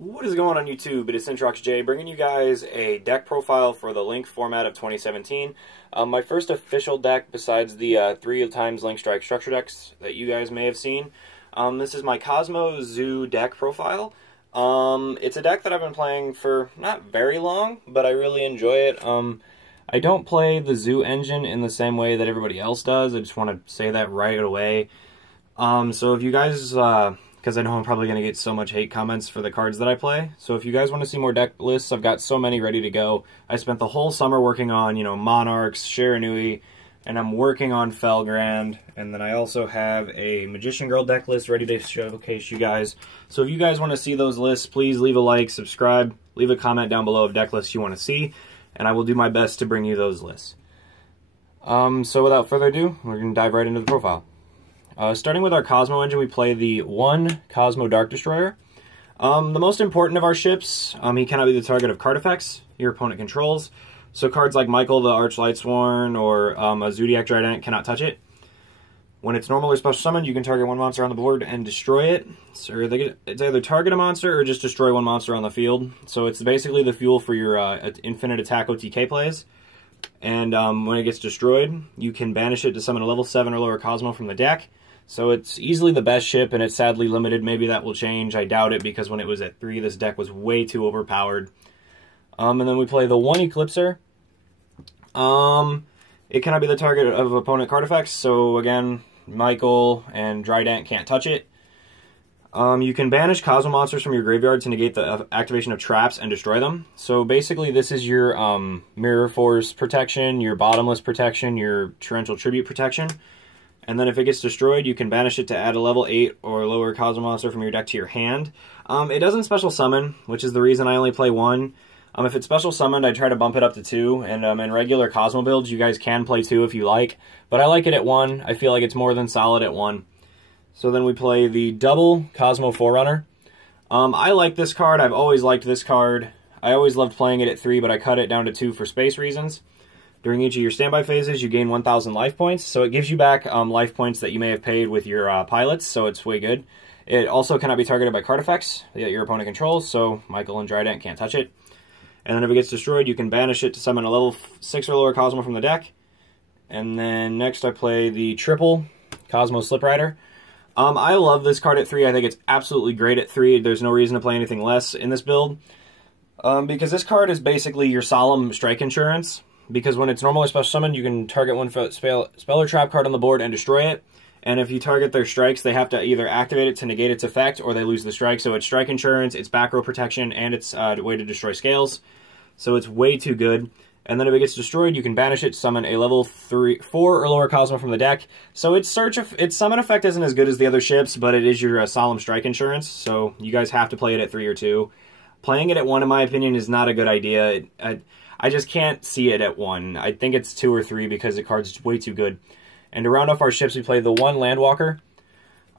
What is going on YouTube? It is Centrox J bringing you guys a deck profile for the Link format of 2017. My first official deck besides the 3x Link Strike structure decks that you guys may have seen. This is my Kozmo Zoo deck profile. It's a deck that I've been playing for not very long, but I really enjoy it. I don't play the Zoo engine in the same way that everybody else does. I just want to say that right away. So if you guys... because I know I'm probably going to get so much hate comments for the cards that I play. So if you guys want to see more deck lists, I've got so many ready to go. I spent the whole summer working on, Monarchs, Shiranui, and I'm working on Felgrand. And then I also have a Magician Girl deck list ready to showcase you guys. So if you guys want to see those lists, please leave a like, subscribe, leave a comment down below of deck lists you want to see, and I will do my best to bring you those lists. So without further ado, we're going to dive right into the profile. Starting with our Kozmo engine, we play the 1 Kozmo Dark Destroyer. The most important of our ships, he cannot be the target of card effects your opponent controls. So cards like Michael the Arch Lightsworn or a Zodiac Trident cannot touch it. When it's normal or special summoned, you can target one monster on the board and destroy it. So it's either target a monster or just destroy one monster on the field. So it's basically the fuel for your infinite attack OTK plays. And when it gets destroyed, you can banish it to summon a level 7 or lower Kozmo from the deck. So it's easily the best ship, and it's sadly limited. Maybe that will change. I doubt it, because when it was at 3, this deck was way too overpowered. And then we play the 1 Eclipser. It cannot be the target of opponent card effects, so again, Michael and Trident can't touch it. You can banish Kozmo monsters from your graveyard to negate the activation of traps and destroy them. So basically this is your Mirror Force protection, your Bottomless protection, your Torrential Tribute protection. And then if it gets destroyed, you can banish it to add a level 8 or lower Kozmo monster from your deck to your hand. It doesn't special summon, which is the reason I only play 1. If it's special summoned, I try to bump it up to 2. And in regular Kozmo builds, you guys can play 2 if you like. But I like it at 1. I feel like it's more than solid at 1. So then we play the double Kozmo Forerunner. I like this card. I've always liked this card. I always loved playing it at 3, but I cut it down to 2 for space reasons. During each of your standby phases, you gain 1,000 life points, so it gives you back life points that you may have paid with your pilots, so it's way good. It also cannot be targeted by card effects that your opponent controls, so Michael and Trident can't touch it. And then if it gets destroyed, you can banish it to summon a level 6 or lower Kozmo from the deck. And then next I play the triple Kozmo Sliprider. I love this card at 3. I think it's absolutely great at 3. There's no reason to play anything less in this build. Because this card is basically your solemn strike insurance. Because when it's normal or special summoned, you can target one spell or trap card on the board and destroy it. And if you target their strikes, they have to either activate it to negate its effect, or they lose the strike. So it's strike insurance, it's back row protection, and it's a way to destroy scales. So it's way too good. And then if it gets destroyed, you can banish it to summon a level 4 or lower Kozmo from the deck. So its summon effect isn't as good as the other ships, but it is your solemn strike insurance. So you guys have to play it at 3 or 2. Playing it at 1, in my opinion, is not a good idea. I just can't see it at 1. I think it's 2 or 3 because the card's way too good. And to round off our ships, we play the 1 Landwalker.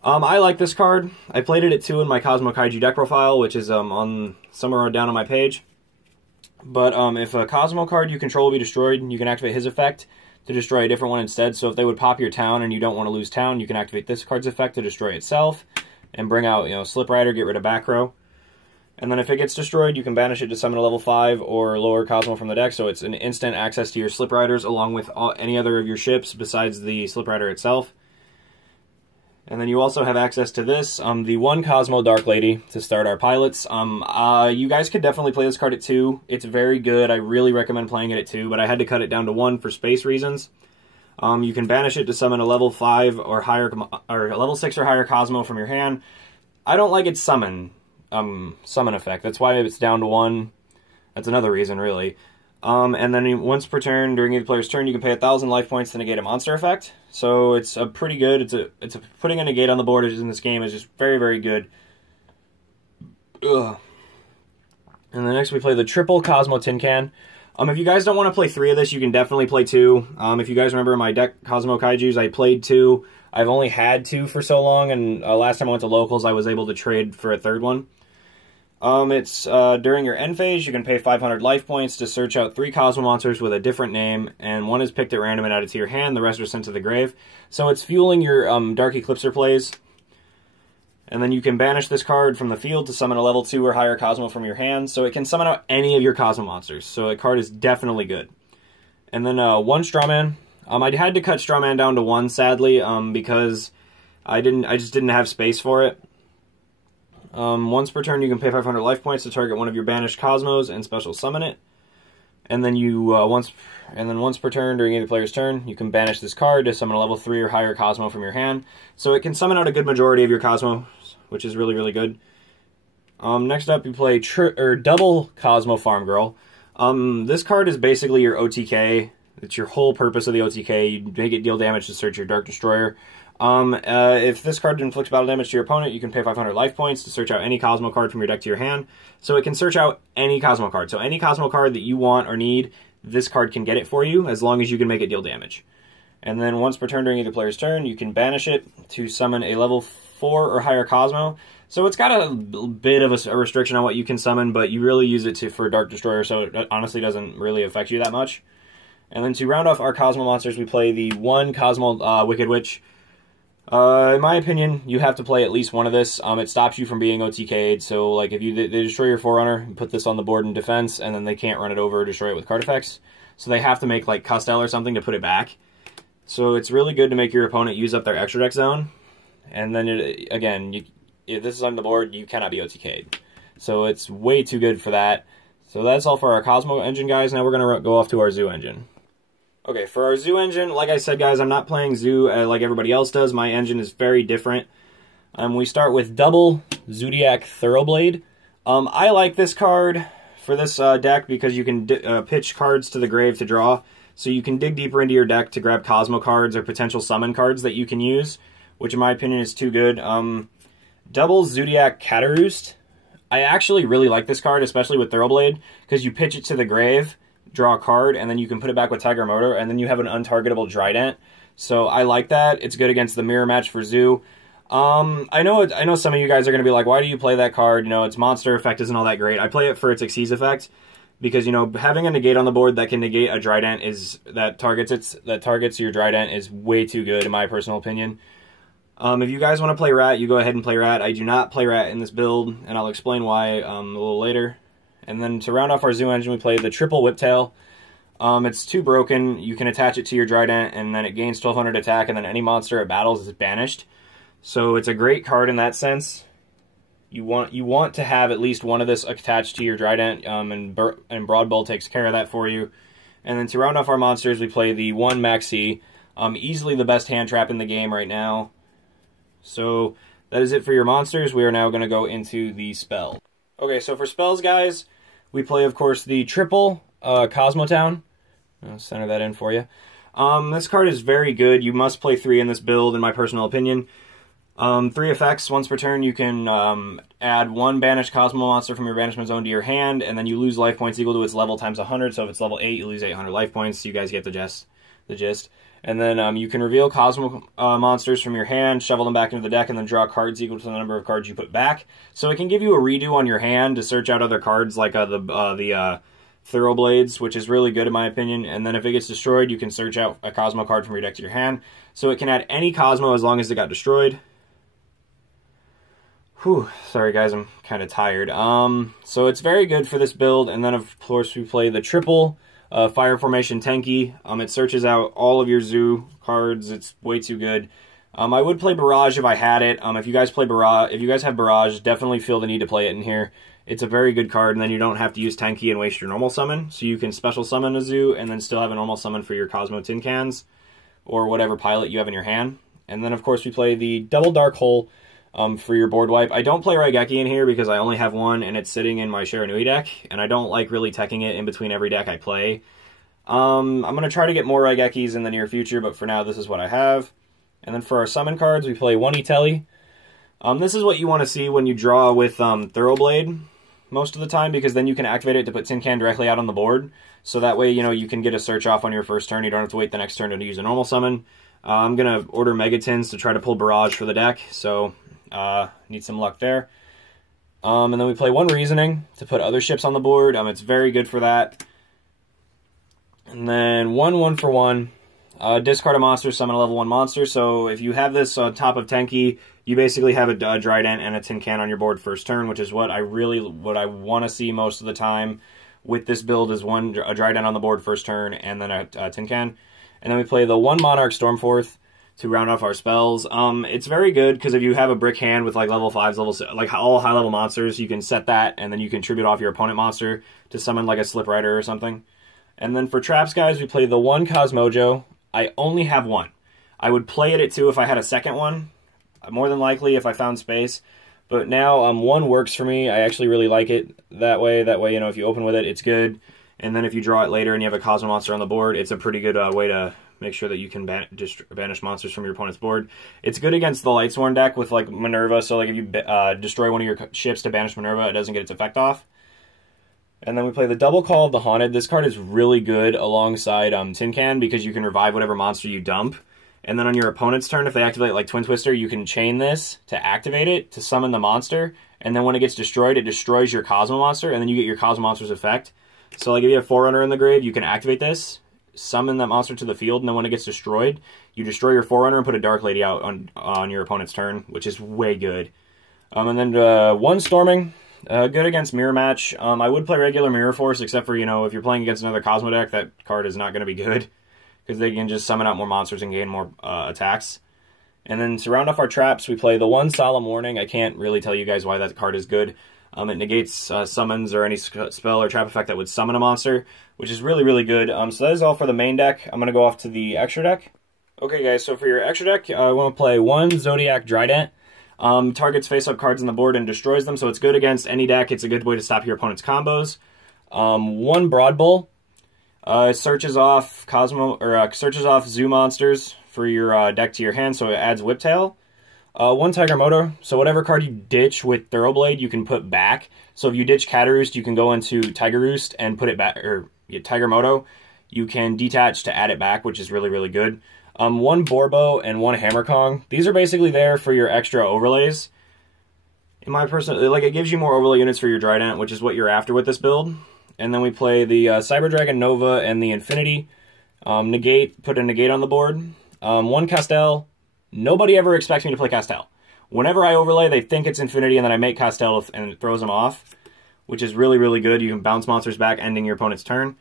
I like this card. I played it at 2 in my Kozmo Kaiju deck profile, which is on somewhere down on my page. But if a Kozmo card you control will be destroyed, you can activate his effect to destroy a different one instead. So if they would pop your town and you don't want to lose town, you can activate this card's effect to destroy itself and bring out, Sliprider, get rid of back row. And then if it gets destroyed, you can banish it to summon a level 5 or lower Kozmo from the deck, so it's an instant access to your Slipriders along with any other of your ships besides the Sliprider itself. And then you also have access to this, the 1 Kozmo Dark Lady to start our pilots. You guys could definitely play this card at 2. It's very good. I really recommend playing it at 2, but I had to cut it down to 1 for space reasons. You can banish it to summon a level 5 or higher, or a level 6 or higher Kozmo from your hand. I don't like its summon effect. That's why it's down to 1. That's another reason, really. And then once per turn, during each player's turn, you can pay 1,000 life points to negate a monster effect. So it's a pretty good. It's a putting a negate on the board in this game is just very, very good. Ugh. And then next we play the triple Kozmo Tin Can. If you guys don't want to play 3 of this, you can definitely play 2. If you guys remember my deck Kozmo Kaijus, I played 2. I've only had 2 for so long, and last time I went to locals, I was able to trade for a 3rd one. It's during your end phase, you can pay 500 life points to search out 3 Kozmo monsters with a different name, and 1 is picked at random and added to your hand, the rest are sent to the grave. So it's fueling your Dark Eclipser plays. And then you can banish this card from the field to summon a level 2 or higher Kozmo from your hand. So it can summon out any of your Kozmo monsters. So the card is definitely good. And then one Strawman. I had to cut Strawman down to 1, sadly, because I just didn't have space for it. Once per turn, you can pay 500 life points to target one of your banished Kozmos and special summon it. And then once per turn during either player's turn, you can banish this card to summon a level 3 or higher Kozmo from your hand. So it can summon out a good majority of your Kozmos, which is really, really good. Next up, you play double Kozmo Farm Girl. This card is basically your OTK. It's your whole purpose of the OTK. You make it deal damage to search your Dark Destroyer. If this card inflicts battle damage to your opponent, you can pay 500 life points to search out any Kozmo card from your deck to your hand. So it can search out any Kozmo card. So any Kozmo card that you want or need, this card can get it for you, as long as you can make it deal damage. And then once per turn during either player's turn, you can banish it to summon a level 4 or higher Kozmo. So it's got a bit of a restriction on what you can summon, but you really use it for Dark Destroyer, so it honestly doesn't really affect you that much. And then to round off our Kozmo monsters, we play the one Kozmo Wicked Witch. In my opinion, you have to play at least one of this. It stops you from being OTK'd, so like if they destroy your Forerunner, you put this on the board in defense, and then they can't run it over or destroy it with card effects. So they have to make like Custell or something to put it back. So it's really good to make your opponent use up their extra deck zone. And then, if this is on the board, you cannot be OTK'd. So it's way too good for that. So that's all for our Kozmo engine, guys. Now we're going to go off to our Zoo engine. Okay, for our Zoo engine, like I said, guys, I'm not playing Zoo like everybody else does. My engine is very different. We start with double Zoodiac Thoroughblade. I like this card for this deck because you can pitch cards to the grave to draw. So you can dig deeper into your deck to grab Kozmo cards or potential summon cards that you can use, which in my opinion is too good. Double Zoodiac Cataroost. I actually really like this card, especially with Thoroughblade, because you pitch it to the grave, draw a card, and then you can put it back with Tiger Motor, and then you have an untargetable Trident. So I like that. It's good against the mirror match for Zoo. I know some of you guys are going to be like, why do you play that card? You know, its monster effect isn't all that great. I play it for its Xyz effect, because, you know, having a negate on the board that can negate a Trident that targets your Trident is way too good, in my personal opinion. If you guys want to play Rat, you go ahead and play Rat. I do not play Rat in this build, and I'll explain why a little later. And then to round off our Zoo engine, we play the triple Whiptail. It's too broken. You can attach it to your Trident, and then it gains 1200 attack, and then any monster it battles is banished. So it's a great card in that sense. You want to have at least one of this attached to your Trident, and Broad Bowl takes care of that for you. And then to round off our monsters, we play the one Maxi. Easily the best hand trap in the game right now. So that is it for your monsters. We are now going to go into the spell. Okay, so for spells, guys, we play, of course, the triple Cosmotown. I'll center that in for you. This card is very good. You must play 3 in this build, in my personal opinion. 3 effects. Once per turn, you can add 1 banished Cosmo monster from your banishment zone to your hand, and then you lose life points equal to its level times 100. So if it's level 8, you lose 800 life points. You guys get the gist. And then you can reveal Cosmo monsters from your hand, shovel them back into the deck, and then draw cards equal to the number of cards you put back. So it can give you a redo on your hand to search out other cards like the Thoroughblades, which is really good in my opinion. And then if it gets destroyed, you can search out a Cosmo card from your deck to your hand. So it can add any Cosmo as long as it got destroyed. Whew, sorry guys, I'm kind of tired. So it's very good for this build. And then of course we play the triple Fire Formation Tenki. It searches out all of your Zoo cards. It's way too good. I would play Barrage if I had it. If you guys have Barrage, definitely feel the need to play it in here. It's a very good card, and then you don't have to use Tenki and waste your normal summon. So you can special summon a Zoo, and then still have a normal summon for your Cosmo Tin Cans, or whatever pilot you have in your hand. And then, of course, we play the Double Dark Hole for your board wipe. I don't play Raigeki in here because I only have one, and it's sitting in my Shiranui deck, and I don't like really teching it in between every deck I play. I'm going to try to get more Raigekis in the near future, but for now, this is what I have. And then for our summon cards, we play one Itelli. This is what you want to see when you draw with Thoroughblade most of the time, because then you can activate it to put Tin Can directly out on the board. So that way, you know, you can get a search off on your first turn. You don't have to wait the next turn to use a normal summon. I'm going to order Megatins to try to pull Barrage for the deck, so need some luck there. And then we play one Reasoning to put other ships on the board. It's very good for that. And then one for one. Discard a monster, summon a level 1 monster. So if you have this on top of Tenki, you basically have a Trident and a Tin Can on your board first turn, which is what I want to see most of the time with this build is a Trident on the board first turn and then a Tin Can. And then we play the 1 Monarch Stormforth to round off our spells. It's very good because if you have a brick hand with like level 5s, like all high level monsters, you can set that and then you can tribute off your opponent monster to summon like a Slip Rider or something. And then for traps, guys, we play the 1 Kozmo Zoo. I only have 1. I would play it at 2 if I had a second one, more than likely if I found space. But now 1 works for me. I actually really like it that way. That way, you know, if you open with it, it's good. And then if you draw it later and you have a Kozmo monster on the board, it's a pretty good way to make sure that you can banish monsters from your opponent's board. It's good against the Lightsworn deck with like Minerva. So like if you destroy one of your ships to banish Minerva, it doesn't get its effect off. And then we play the Double Call of the Haunted. This card is really good alongside Tin Can because you can revive whatever monster you dump. And then on your opponent's turn, if they activate like Twin Twister, you can chain this to activate it, to summon the monster. And then when it gets destroyed, it destroys your Kozmo monster, and then you get your Kozmo monster's effect. So like if you have Forerunner in the grave, you can activate this, summon that monster to the field, and then when it gets destroyed, you destroy your Forerunner and put a Dark Lady out on your opponent's turn, which is way good. And then 1 Storming. Good against Mirror Match. I would play regular Mirror Force, except for, you know, if you're playing against another Kozmo deck, that card is not going to be good. Because they can just summon out more monsters and gain more attacks. And then to round off our traps, we play the 1 Solemn Warning. I can't really tell you guys why that card is good. It negates summons or any spell or trap effect that would summon a monster, which is really, really good. So that is all for the main deck. I'm going to go off to the extra deck. Okay, guys, so for your extra deck, I want to play 1 Zodiac Trident. Targets face-up cards on the board and destroys them, so it's good against any deck. It's a good way to stop your opponent's combos. 1 Broad Bull. It searches off searches off zoo monsters for your deck to your hand, so it adds Whiptail. 1 Tiger Moto. So whatever card you ditch with Thoroughblade, you can put back. So if you ditch Cataroost, you can go into Tiger Roost and put it back, or Tiger Moto. You can detach to add it back, which is really, really good. 1 Borbo and 1 Hammer Kong. These are basically there for your extra overlays. In my personal, like, it gives you more overlay units for your Trident, which is what you're after with this build. And then we play the Cyber Dragon Nova and the Infinity. Negate, put a negate on the board. 1 Castel. Nobody ever expects me to play Castel. Whenever I overlay, they think it's Infinity, and then I make Castel and it throws them off, which is really, really good. You can bounce monsters back, ending your opponent's turn.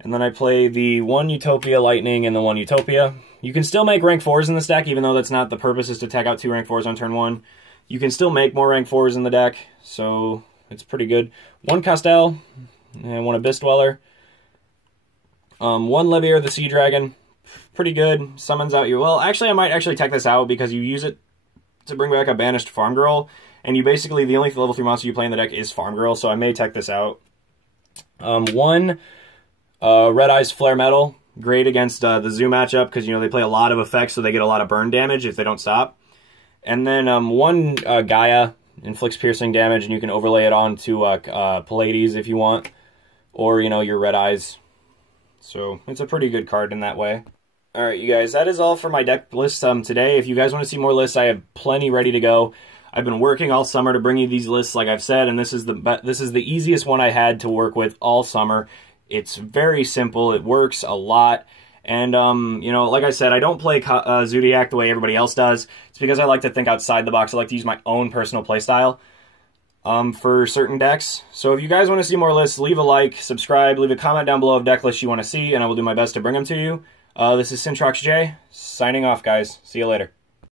And then I play the 1 Utopia Lightning and the 1 Utopia. You can still make rank 4s in this deck, even though that's not the purpose, is to tag out 2 rank 4s on turn 1. You can still make more rank 4s in the deck, so it's pretty good. 1 Castel and 1 Abyss Dweller. 1 Levier the Sea Dragon. Pretty good. Summons out your... Well, actually, I might actually tech this out because you use it to bring back a banished Farm Girl, and you basically, the only level 3 monster you play in the deck is Farm Girl, so I may tech this out. 1 Red Eyes Flare Metal. Great against the Zoo matchup because, you know, they play a lot of effects, so they get a lot of burn damage if they don't stop. And then 1 Gaia inflicts piercing damage, and you can overlay it onto Pallades if you want, or, you know, your Red Eyes. So it's a pretty good card in that way. Alright, you guys, that is all for my deck list today. If you guys want to see more lists, I have plenty ready to go. I've been working all summer to bring you these lists, like I've said, and this is the easiest one I had to work with all summer. It's very simple. It works a lot. And, you know, like I said, I don't play Zodiac the way everybody else does. It's because I like to think outside the box. I like to use my own personal playstyle for certain decks. So if you guys want to see more lists, leave a like, subscribe, leave a comment down below of deck lists you want to see, and I will do my best to bring them to you. This is Syntrox J, signing off, guys. See you later.